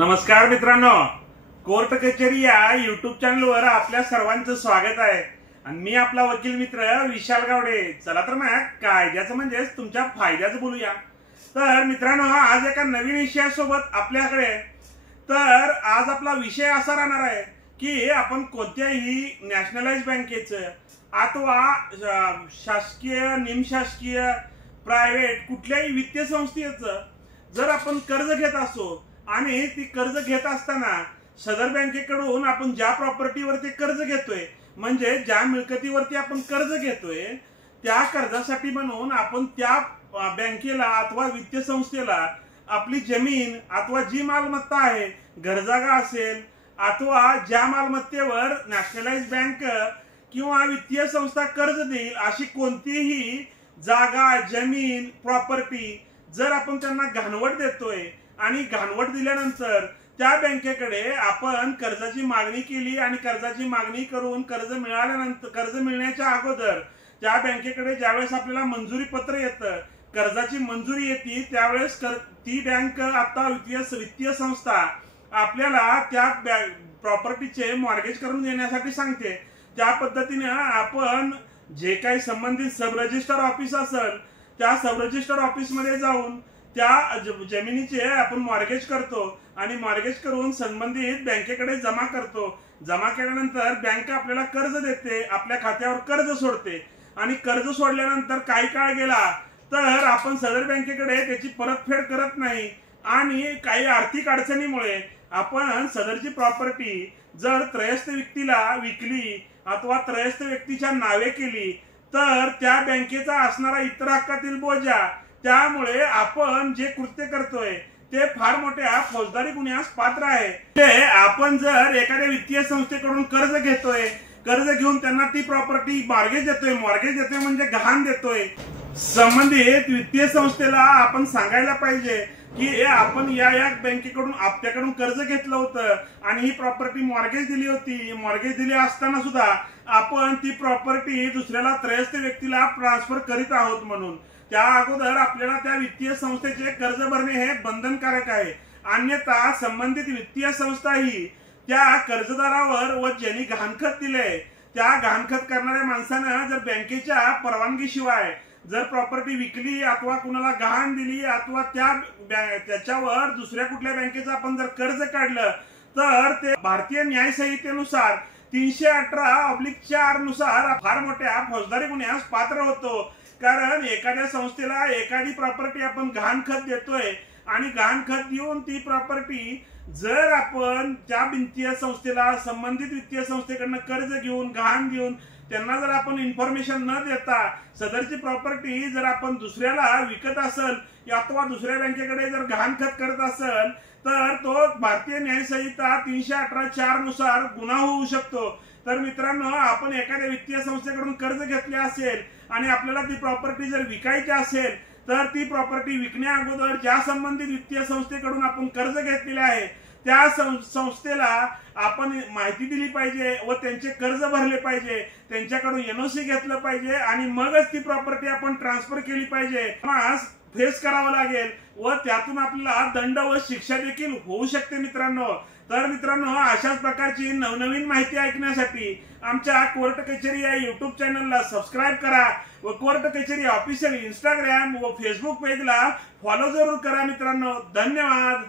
नमस्कार मित्रांनो, कोर्ट कचेरी या युट्यूब चॅनलवर आपल्या सर्वांचं स्वागत आहे आणि मी आपला वकील मित्र विशाल गावडे। चला तर मग कायद्याचं म्हणजेच तुमच्या फायद्याचं बोलूया। तर मित्रांनो, आज एका नवीन विषयासोबत आपल्याकडे तर आज आपला विषय असा राहणार आहे की आपण कोणत्याही नॅशनलाइज बँकेचं अथवा शासकीय निमशासकीय प्रायव्हेट कुठल्याही वित्तीय संस्थेचं जर आपण कर्ज घेत असो आणि ती कर्ज घेत असताना सदर बँकेकडून आपण ज्या प्रॉपर्टीवरती कर्ज घेतोय म्हणजे ज्या मिळकतीवरती आपण कर्ज घेतोय त्या कर्जासाठी म्हणून आपण त्या बँकेला अथवा वित्तीय संस्थेला आपली जमीन अथवा जी मालमत्ता आहे, घरजागा असेल अथवा ज्या मालमत्तेवर नॅशनलाइज बँक किंवा वित्तीय संस्था कर्ज देईल अशी कोणतीही जागा, जमीन, प्रॉपर्टी जर आपण त्यांना घाणवट देतोय आणि घाणवट दिल्यानंतर त्या बँकेकडे आपण कर्जाची मागणी केली आणि कर्जाची मागणी करून कर्ज मिळाल्यानंतर कर्ज मिळण्याच्या अगोदर त्या बँकेकडे ज्यावेळेस आपल्याला मंजुरी पत्र येतं, कर्जाची मंजुरी येते, त्यावेळेस ती बँक आता वित्तीय संस्था आपल्याला त्या प्रॉपर्टीचे मॉर्गेज करून देण्यासाठी सांगते। त्या पद्धतीने आपण जे काही संबंधित सब रजिस्टर ऑफिस असेल त्या सब रजिस्टर ऑफिस मध्ये जाऊन त्या जमिनीचे आपण मॉर्गेज करतो आणि मॉर्गेज करून संबंधित बँकेकडे जमा करतो। जमा केल्यानंतर बँक आपल्याला कर्ज देते, आपल्या खात्यावर कर्ज सोडते आणि कर्ज सोडल्यानंतर काही काळ गेला तर आपण सदर बँकेकडे त्याची परतफेड करत नाही आणि काही आर्थिक अडचणीमुळे आपण सदरची प्रॉपर्टी जर त्रयस्थ व्यक्तीला विकली अथवा त्रयस्थ व्यक्तीच्या नावे केली तर त्या बँकेचा असणारा इतर हक्कातील बोजा, त्यामुळे आपण जे कृत्य करतोय ते फार मोठ्या फौजदारी गुन्ह्यास पात्र आहे। ते आपण जर एखाद्या वित्तीय संस्थेकडून कर्ज घेतोय, कर्ज घेऊन त्यांना ती प्रॉपर्टी मॉर्गेज देतोय म्हणजे गहाण देतोय, संबंधित वित्तीय संस्थेला आपण सांगायला पाहिजे की आपण या बँकेकडून आपल्याकडून कर्ज घेतलं होतं आणि ही प्रॉपर्टी मॉर्गेज दिली होती। मॉर्गेज दिली असताना सुद्धा आपण ती प्रॉपर्टी दुसऱ्याला त्रयस्थ व्यक्तीला ट्रान्सफर करीत आहोत म्हणून त्या अगोदर आपल्याला त्या वित्तीय संस्थेचे कर्ज भरणे हे बंधनकारक आहे। अन्यथा संबंधित वित्तीय संस्था ही त्या कर्जदारावर व ज्यांनी गहाणखत दिले त्या गहाणखत करणाऱ्या माणसानं जर बँकेच्या परवानगीशिवाय जर प्रॉपर्टी विकली अथवा कुणाला गहाण दिली अथवा त्याच्यावर दुसऱ्या कुठल्या बँकेचं आपण जर कर्ज काढलं तर ते भारतीय न्याय संहितेनुसार 318/4 नुसार फार मोठ्या फौजदारी गुन्ह्यास पात्र होतो। कारण एखाद्या संस्थेला एखादी प्रॉपर्टी आपण गहाणखत देतोय आणि गहाणखत देऊन ती प्रॉपर्टी जर आपण त्या वित्तीय संस्थेला संबंधित वित्तीय संस्थेकडनं कर्ज घेऊन गहाण देऊन त्यांना जर आपण इन्फॉर्मेशन न देता सदरची प्रॉपर्टी जर आपण दुसऱ्याला विकत असेल अथवा दुसऱ्या बँकेकडे जर गहाणखत करत असेल तर तो भारतीय न्याय संहिता 318/4 नुसार गुन्हा होऊ शकतो। तर मित्रांनो, आपण एखाद्या वित्तीय संस्थेकडून कर्ज घेतले असेल आणि आपल्याला ती प्रॉपर्टी जर विकायची असेल तर ती प्रॉपर्टी विकण्या अगोदर ज्या संबंधित वित्तीय संस्थेकडून आपण कर्ज घेतलेले आहे त्या संस्थेला आपण माहिती दिली पाहिजे व त्यांचे कर्ज भरले पाहिजे, त्यांच्याकडून एनओसी घेतलं पाहिजे आणि मगच ती प्रॉपर्टी आपण ट्रान्सफर केली पाहिजे। फेस करावं लागेल व त्यातून आपल्याला दंड व शिक्षा देखील होऊ शकते मित्रांनो। तर मित्रांनो, अशाच प्रकारची नवनवीन माहिती ऐकण्यासाठी आमच्या कोर्ट कचेरी या युट्यूब चॅनलला सबस्क्राईब करा व कोर्ट कचेरी ऑफिशियल इंस्टाग्राम व फेसबुक पेजला फॉलो जरूर करा मित्रांनो। धन्यवाद।